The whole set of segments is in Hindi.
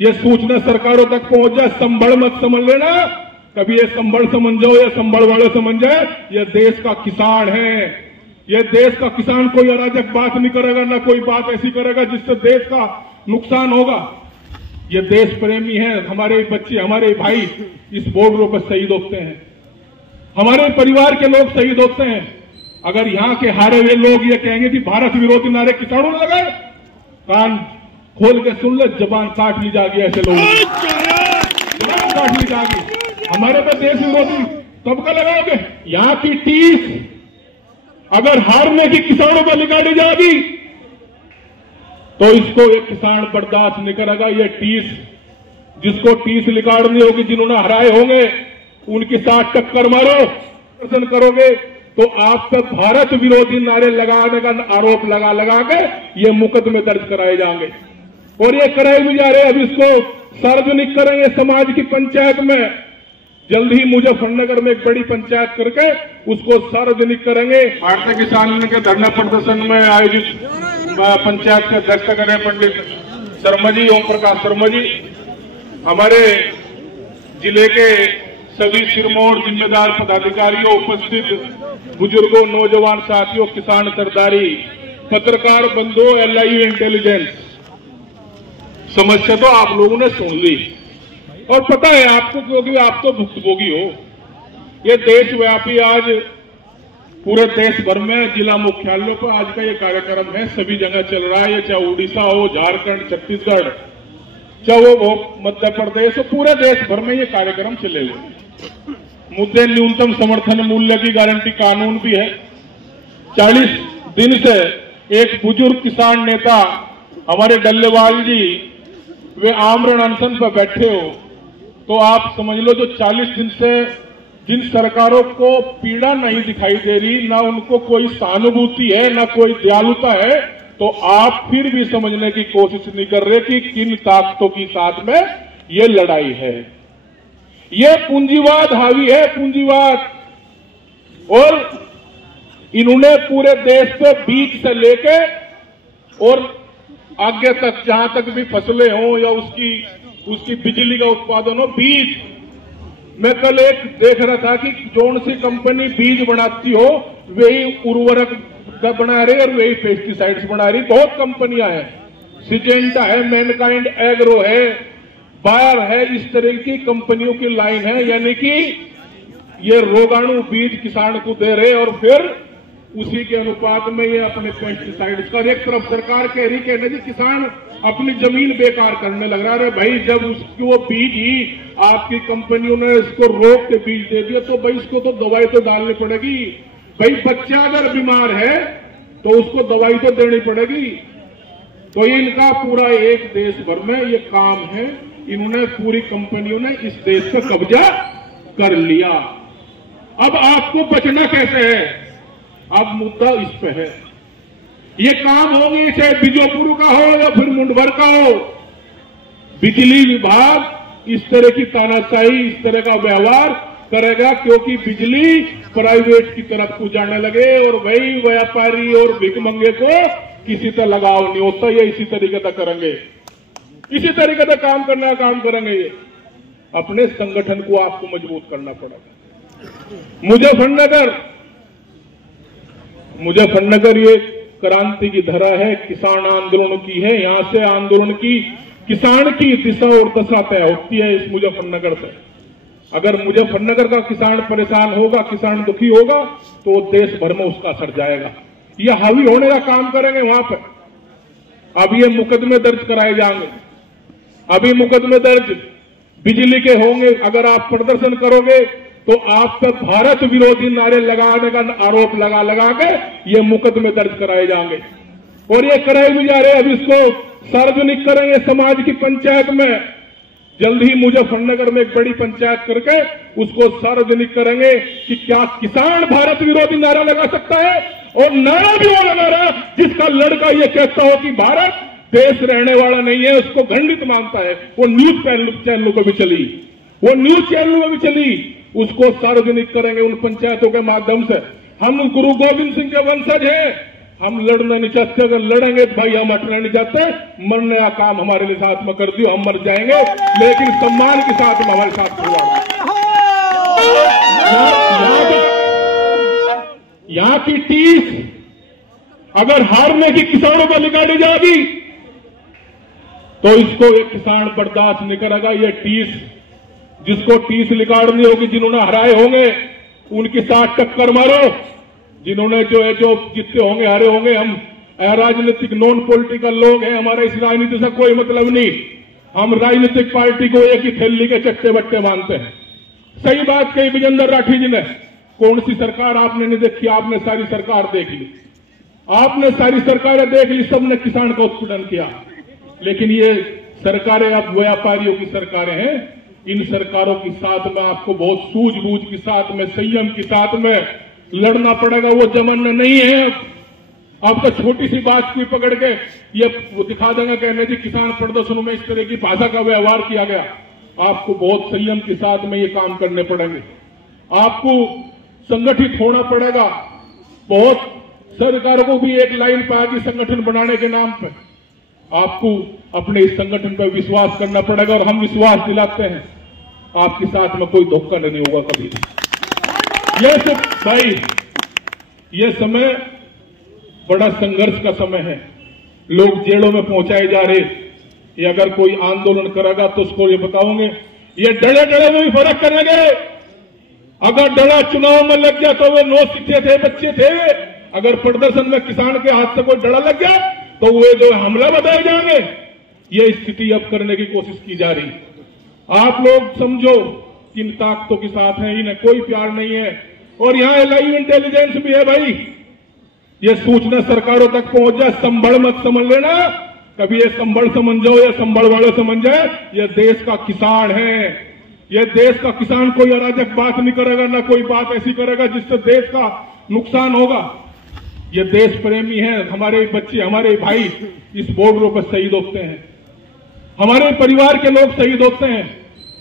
ये सूचना सरकारों तक पहुंच जाए, संभल मत समझ लेना, कभी ये संभल समझ जाओ या संभल वाले समझ जाए, ये देश का किसान है। ये देश का किसान कोई अराजक बात नहीं करेगा, ना कोई बात ऐसी करेगा जिससे देश का नुकसान होगा। ये देश प्रेमी है, हमारे बच्चे, हमारे भाई इस बॉर्डरों पर शहीद होते हैं, हमारे परिवार के लोग शहीद होते हैं। अगर यहां के हारे हुए लोग ये कहेंगे कि भारत विरोधी नारे किसानों ने लगाए, कान खोल के सुन ले, जबान काट ली जाएगी ऐसे लोगों की, जबान काट ली जाएगी। हमारे पे देश विरोधी कब का लगाओगे? यहां की टीस अगर हारने की किसानों पर निकाली जाएगी तो इसको एक किसान बर्दाश्त नहीं करेगा। ये टीस, जिसको टीस निकालनी होगी, जिन्होंने हराए होंगे, उनके साथ टक्कर मारो, प्रदर्शन करोगे तो आप पे भारत विरोधी नारे लगाने का आरोप लगा के ये मुकदमे दर्ज कराए जाएंगे और ये कराए भी जा रहे हैं। अब इसको सार्वजनिक करेंगे समाज की पंचायत में, जल्द ही मुजफ्फरनगर में एक बड़ी पंचायत करके उसको सार्वजनिक करेंगे। भारतीय किसान यूनियन के धरना प्रदर्शन में आयोजित पंचायत के अध्यक्ष करें पंडित शर्मा जी, ओम प्रकाश शर्मा जी, हमारे जिले के सभी सिरमौर जिम्मेदार पदाधिकारियों, उपस्थित बुजुर्गों, नौजवान साथियों, किसान सरदारी, पत्रकार बंधुओं, LIU इंटेलिजेंस, समस्या तो आप लोगों ने सुन ली और पता है आपको, क्योंकि आप तो भुक्तभोगी हो। ये देशव्यापी आज पूरे देश भर में जिला मुख्यालयों पर आज का ये कार्यक्रम है, सभी जगह चल रहा है। चाहे उड़ीसा हो, झारखंड, छत्तीसगढ़, चाहे वो मध्य प्रदेश हो, पूरे देश भर में ये कार्यक्रम चलेगा। मुद्दे न्यूनतम समर्थन मूल्य की गारंटी कानून भी है। 40 दिन से एक बुजुर्ग किसान नेता हमारे डल्लेवाल जी, वे आमरण अनशन पर बैठे हो, तो आप समझ लो जो 40 दिन से जिन सरकारों को पीड़ा नहीं दिखाई दे रही, ना उनको कोई सहानुभूति है, ना कोई दयालुता है, तो आप फिर भी समझने की कोशिश नहीं कर रहे कि किन ताकतों की साथ में ये लड़ाई है। ये पूंजीवाद हावी है, पूंजीवाद, और इन्होंने पूरे देश पे बीज से लेके और आगे तक, जहां तक भी फसलें हो या उसकी बिजली का उत्पादन हो, बीज, मैं कल एक देख रहा था कि जौन सी कंपनी बीज बनाती हो वही उर्वरक बना रही और वही पेस्टिसाइड्स बना रही। बहुत कंपनियां हैं, सिजेंटा है, मैनकाइंड एग्रो है, बायर है, इस तरह की कंपनियों की लाइन है। यानी कि ये रोगाणु बीज किसान को दे रहे और फिर उसी के अनुपात में ये अपने पेस्टिसाइड्स का, एक तरफ सरकार कह रही कहने जी किसान अपनी जमीन बेकार करने लग रहा है। भाई जब उसकी वो बीज ही आपकी कंपनियों ने इसको रोक के बीज दे दिया तो भाई इसको तो दवाई तो डालनी पड़ेगी। भाई बच्चा अगर बीमार है तो उसको दवाई तो देनी पड़ेगी। तो इनका पूरा एक देश भर में ये काम है, इन्होंने पूरी कंपनियों ने इस देश पर कब्जा कर लिया। अब आपको बचना कैसे है? अब मुद्दा इस पे है। ये काम होंगे चाहे बीजोपुर का हो या फिर मुंडभर का हो, बिजली विभाग इस तरह की तानाशाही, इस तरह का व्यवहार करेगा क्योंकि बिजली प्राइवेट की तरफ को जाने लगे और वही व्यापारी और भिखमंगे को किसी तरह लगाव नहीं होता। ये इसी तरीके से करेंगे, इसी तरीके से काम करना काम करेंगे। ये अपने संगठन को आपको मजबूत करना पड़ेगा। मुजफ्फरनगर ये क्रांति की धरा है, किसान आंदोलन की है। यहां से आंदोलन की, किसान की दिशा और दशा तय होती है इस मुजफ्फरनगर से। अगर मुजफ्फरनगर का किसान परेशान होगा, किसान दुखी होगा, तो देश भर में उसका असर जाएगा। ये हावी होने का काम करेंगे वहां पर। अब ये मुकदमे दर्ज कराए जाएंगे, अभी मुकदमे दर्ज बिजली के होंगे। अगर आप प्रदर्शन करोगे तो आप पर भारत विरोधी नारे लगाने का आरोप लगा के ये मुकदमे दर्ज कराए जाएंगे और ये कराए भी जा रहे हैं। अब इसको सार्वजनिक करेंगे समाज की पंचायत में, जल्द ही मुजफ्फरनगर में एक बड़ी पंचायत करके उसको सार्वजनिक करेंगे कि क्या किसान भारत विरोधी नारा लगा सकता है। और नारा भी वो लगा रहा जिसका लड़का ये कहता हो कि भारत देश रहने वाला नहीं है, उसको खंडित मानता है। वो न्यूज चैनलों पर भी चली, वो न्यूज चैनलों में भी चली। उसको सार्वजनिक करेंगे उन पंचायतों के माध्यम से। हम गुरु गोविंद सिंह के वंशज हैं, हम लड़ना नहीं चाहते, अगर लड़ेंगे भाई हम हटना नहीं चाहते, मरने का काम हमारे लिए साथ में कर दियो, हम मर जाएंगे लेकिन सम्मान के साथ में हमारे साथ यहाँ की टीस अगर हारने की किसानों पर निकाली जाएगी तो इसको एक किसान बर्दाश्त नहीं करेगा। ये टीस जिसको टीस निकालनी होगी, जिन्होंने हराए होंगे उनके साथ टक्कर मारो, जिन्होंने जो जीतते होंगे हारे होंगे। हम अराजनीतिक नॉन पॉलिटिकल लोग हैं, हमारा इस राजनीति से कोई मतलब नहीं। हम राजनीतिक पार्टी को एक ही थैली के चट्टे बट्टे मानते हैं। सही बात कही विजेंद्र राठी जी ने, कौन सी सरकार आपने नहीं देखी, आपने सारी सरकार देख ली, आपने सारी सरकारें देख ली, सबने किसान का उत्पीड़न किया। लेकिन ये सरकारें अब व्यापारियों की सरकारें हैं। इन सरकारों के साथ में आपको बहुत सूझबूझ के साथ में, संयम के साथ में लड़ना पड़ेगा। वो जमाना नहीं है अब तो छोटी सी बात की पकड़ के ये दिखा देंगे, कहने जी किसान प्रदर्शनों में इस तरह की भाषा का व्यवहार किया गया। आपको बहुत संयम के साथ में ये काम करने पड़ेंगे, आपको संगठित होना पड़ेगा। बहुत सरकारों को भी एक लाइन पे आगे संगठन बनाने के नाम पे आपको अपने इस संगठन पर विश्वास करना पड़ेगा, और हम विश्वास दिलाते हैं आपके साथ में कोई धोखा नहीं होगा कभी। ये सब भाई, ये समय बड़ा संघर्ष का समय है, लोग जेलों में पहुंचाए जा रहे। ये अगर कोई आंदोलन करेगा तो उसको ये बताओगे, ये डरे डरे में भी फर्क करेंगे। अगर डरा चुनाव में लग गया तो वे 9 सीटें थे, बच्चे थे। अगर प्रदर्शन में किसान के हाथ से कोई डरा लग गया तो वे जो हमला बताए जाएंगे। ये स्थिति अब करने की कोशिश की जा रही। आप लोग समझो किन ताकतों के साथ हैं, इन्हें कोई प्यार नहीं है। और यहां लाइव इंटेलिजेंस भी है भाई, ये सूचना सरकारों तक पहुंच जाए, संभल मत समझ लेना। कभी ये संभल समझ जाओ या संभल वाले समझ जाए, ये देश का किसान है। ये देश का किसान कोई अराजक बात नहीं करेगा, ना कोई बात ऐसी करेगा जिससे देश का नुकसान होगा। ये देश प्रेमी है। हमारे बच्चे, हमारे भाई इस बॉर्डरों पर शहीद होते हैं, हमारे परिवार के लोग शहीद होते हैं।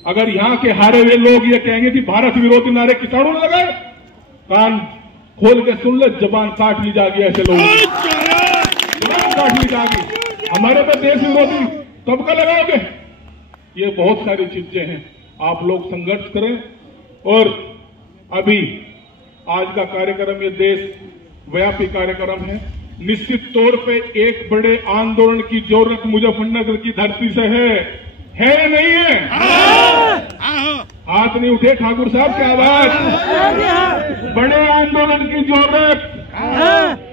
अगर यहां के हारे हुए लोग ये कहेंगे कि भारत विरोधी नारे किसानों ने लगाए, कान खोल के सुन ले, जबान काट ली जाएगी। ऐसे लोगों की जबान काट ली जाएगी। हमारे पे देश विरोधी कब का लगाओगे? ये बहुत सारी चीजें हैं। आप लोग संघर्ष करें। और अभी आज का कार्यक्रम ये देश व्यापी कार्यक्रम है। निश्चित तौर पे एक बड़े आंदोलन की जरूरत मुजफ्फरनगर की धरती से है या नहीं है? हाथ नहीं उठे ठाकुर साहब, क्या बात? बड़े आंदोलन की जरूरत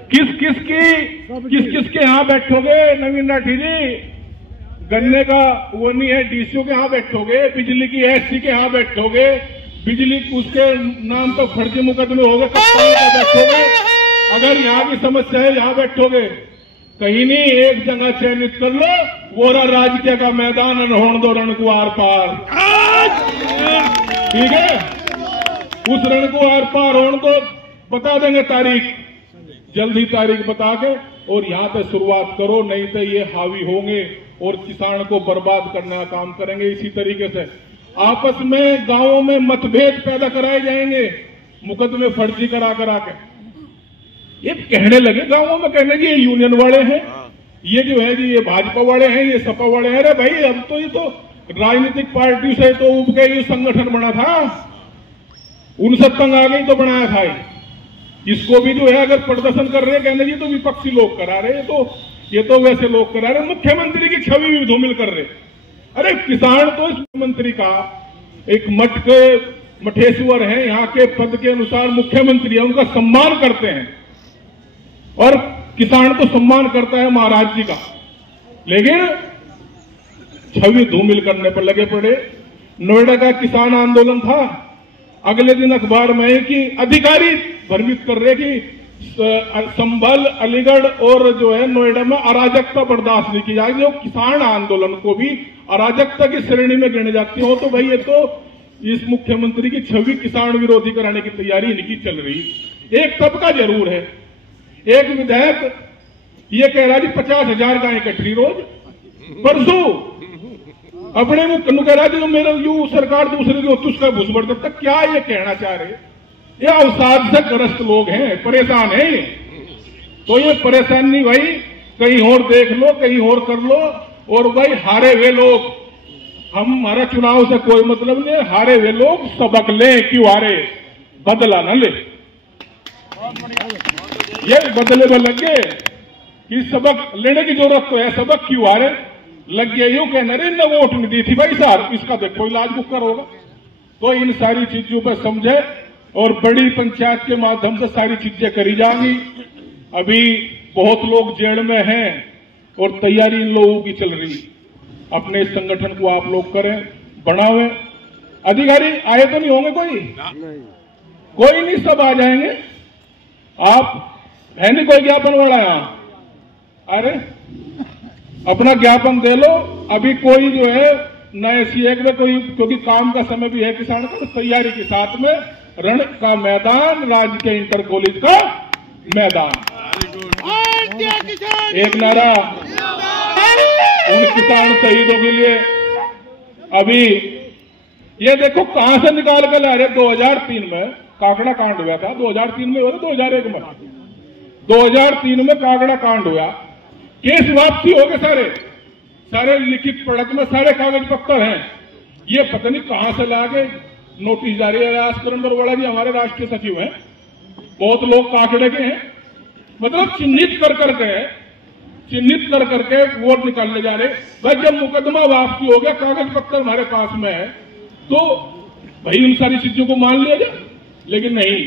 किस किस के यहां बैठोगे? नवीन राठी जी, गन्ने का वो नहीं है, डीसीओ के यहां बैठोगे, बिजली की एससी के यहां बैठोगे, बिजली उसके नाम पर फर्जी मुकदमे हो गए, बैठोगे। अगर यहाँ की समस्या है यहां बैठोगे, कहीं नहीं, एक जगह चयनित कर लो, वो राजकीय का मैदान होने दो, रण को आर पार। ठीक है, उस रण को आर पार होने दो, बता देंगे तारीख, जल्दी तारीख बता के, और यहां से शुरुआत करो। नहीं तो ये हावी होंगे और किसान को बर्बाद करने का काम करेंगे। इसी तरीके से आपस में गांवों में मतभेद पैदा कराए जाएंगे, मुकदमे फर्जी करा के। ये कहने लगे गांवों में, कहने जी ये यूनियन वाले हैं, ये जो है जी ये भाजपा वाले हैं, ये सपा वाले हैं। अरे भाई, अब तो ये तो राजनीतिक पार्टी से तो उब के ये संगठन बना था, उनसे तंग आ गई तो बनाया था। इसको भी जो है अगर प्रदर्शन कर रहे हैं, कहने जी तो विपक्षी लोग करा रहे, ये तो वैसे लोग करा रहे, मुख्यमंत्री की छवि भी धूमिल कर रहे। अरे किसान तो इस मुख्यमंत्री का एक मठ के मठेश्वर है, यहाँ के पद के अनुसार मुख्यमंत्री है, उनका सम्मान करते हैं। और किसान तो सम्मान करता है महाराज जी का, लेकिन छवि धूमिल करने पर लगे पड़े। नोएडा का किसान आंदोलन था, अगले दिन अखबार में है कि अधिकारी भ्रमित कर रहे कि संभल, अलीगढ़ और जो है नोएडा में अराजकता बर्दाश्त नहीं की जाएगी। जो किसान आंदोलन को भी अराजकता की श्रेणी में गिने जाती हो, तो भाई ये तो इस मुख्यमंत्री की छवि किसान विरोधी कराने की तैयारी इनकी चल रही। एक तबका जरूर है, एक विधायक ये कह रहा जी 50,000 गाय कटरी रोज, परसों अपने मुंह कह रहा जी मेरा यू सरकार दूसरे की उसका घुस बढ़ सकता। क्या ये कहना चाह रहे? ये अवसाद से ग्रस्त लोग हैं, परेशान हैं। तो ये परेशानी भाई कहीं और देख लो, कहीं और कर लो। और भाई हारे हुए लोग, हमारा चुनाव से कोई मतलब नहीं, हारे हुए लोग सबक लें। क्यों हारे? बदला न ले। ये बदले में लग गए कि सबक लेने की जरूरत तो है, सबक क्यों हारे? लग गया यूं कहना रे न वोट नहीं दी थी भाई साहब, इसका देखो इलाज बुकर होगा। तो इन सारी चीजों पर समझे और बड़ी पंचायत के माध्यम से सारी चीजें करी जाएंगी। अभी बहुत लोग जेल में हैं और तैयारी इन लोगों की चल रही। अपने इस संगठन को आप लोग करें, बढ़ावें। अधिकारी आए तो नहीं होंगे कोई नहीं, सब आ जाएंगे। आप है नहीं कोई ज्ञापन वाला यहां? अरे अपना ज्ञापन दे लो। अभी कोई जो है नए सीएक में कोई, क्योंकि काम का समय भी है किसान का, तो तैयारी के साथ में रण का मैदान, राज्य के इंटर कॉलेज का मैदान। एक नारा उन किसान शहीदों के लिए। अभी ये देखो कहां से निकाल कर ला रहे। 2003 में काकड़ा कांड हुआ था, 2003 में हुआ था, 2001 में, 2003 में काकड़ा कांड हुआ। केस वापसी हो गए सारे लिखित पढ़त में सारे कागज पत्तर हैं। ये पता नहीं कहां से ला गए। नोटिस जारी है। राजकरण बरवाड़ा जी हमारे राष्ट्रीय सचिव हैं, बहुत लोग काकड़े के हैं। मतलब चिन्हित कर करके वोट निकालने जा रहे। भाई जब मुकदमा वापसी हो गया, कागज पत्तर हमारे पास में है, तो भाई उन सारी चीजों को मान लिया जाए। लेकिन नहीं,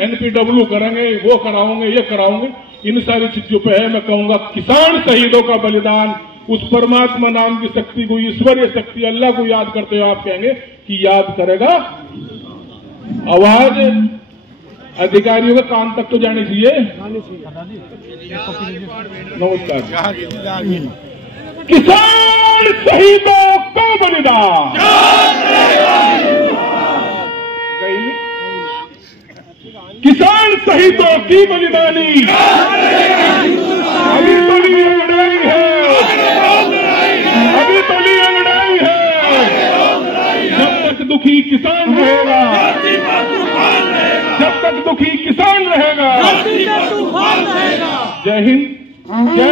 एनपीडब्ल्यू करेंगे, वो कराओगे, ये कराओगे। इन सारी चीजों पे है। मैं कहूंगा किसान शहीदों का बलिदान, उस परमात्मा नाम की शक्ति को, ईश्वरीय शक्ति अल्लाह को याद करते हुए आप कहेंगे कि याद करेगा। आवाज अधिकारियों के कान तक तो जानी चाहिए। नमस्कार। किसान शहीदों का बलिदान। किसान शहीदों की बलिदानी अभी बली अंगड़ाई है, अभी बली अंगड़ाई है। जब तक दुखी किसान रहेगा, जब तक दुखी किसान रहेगा। जय हिंद, जय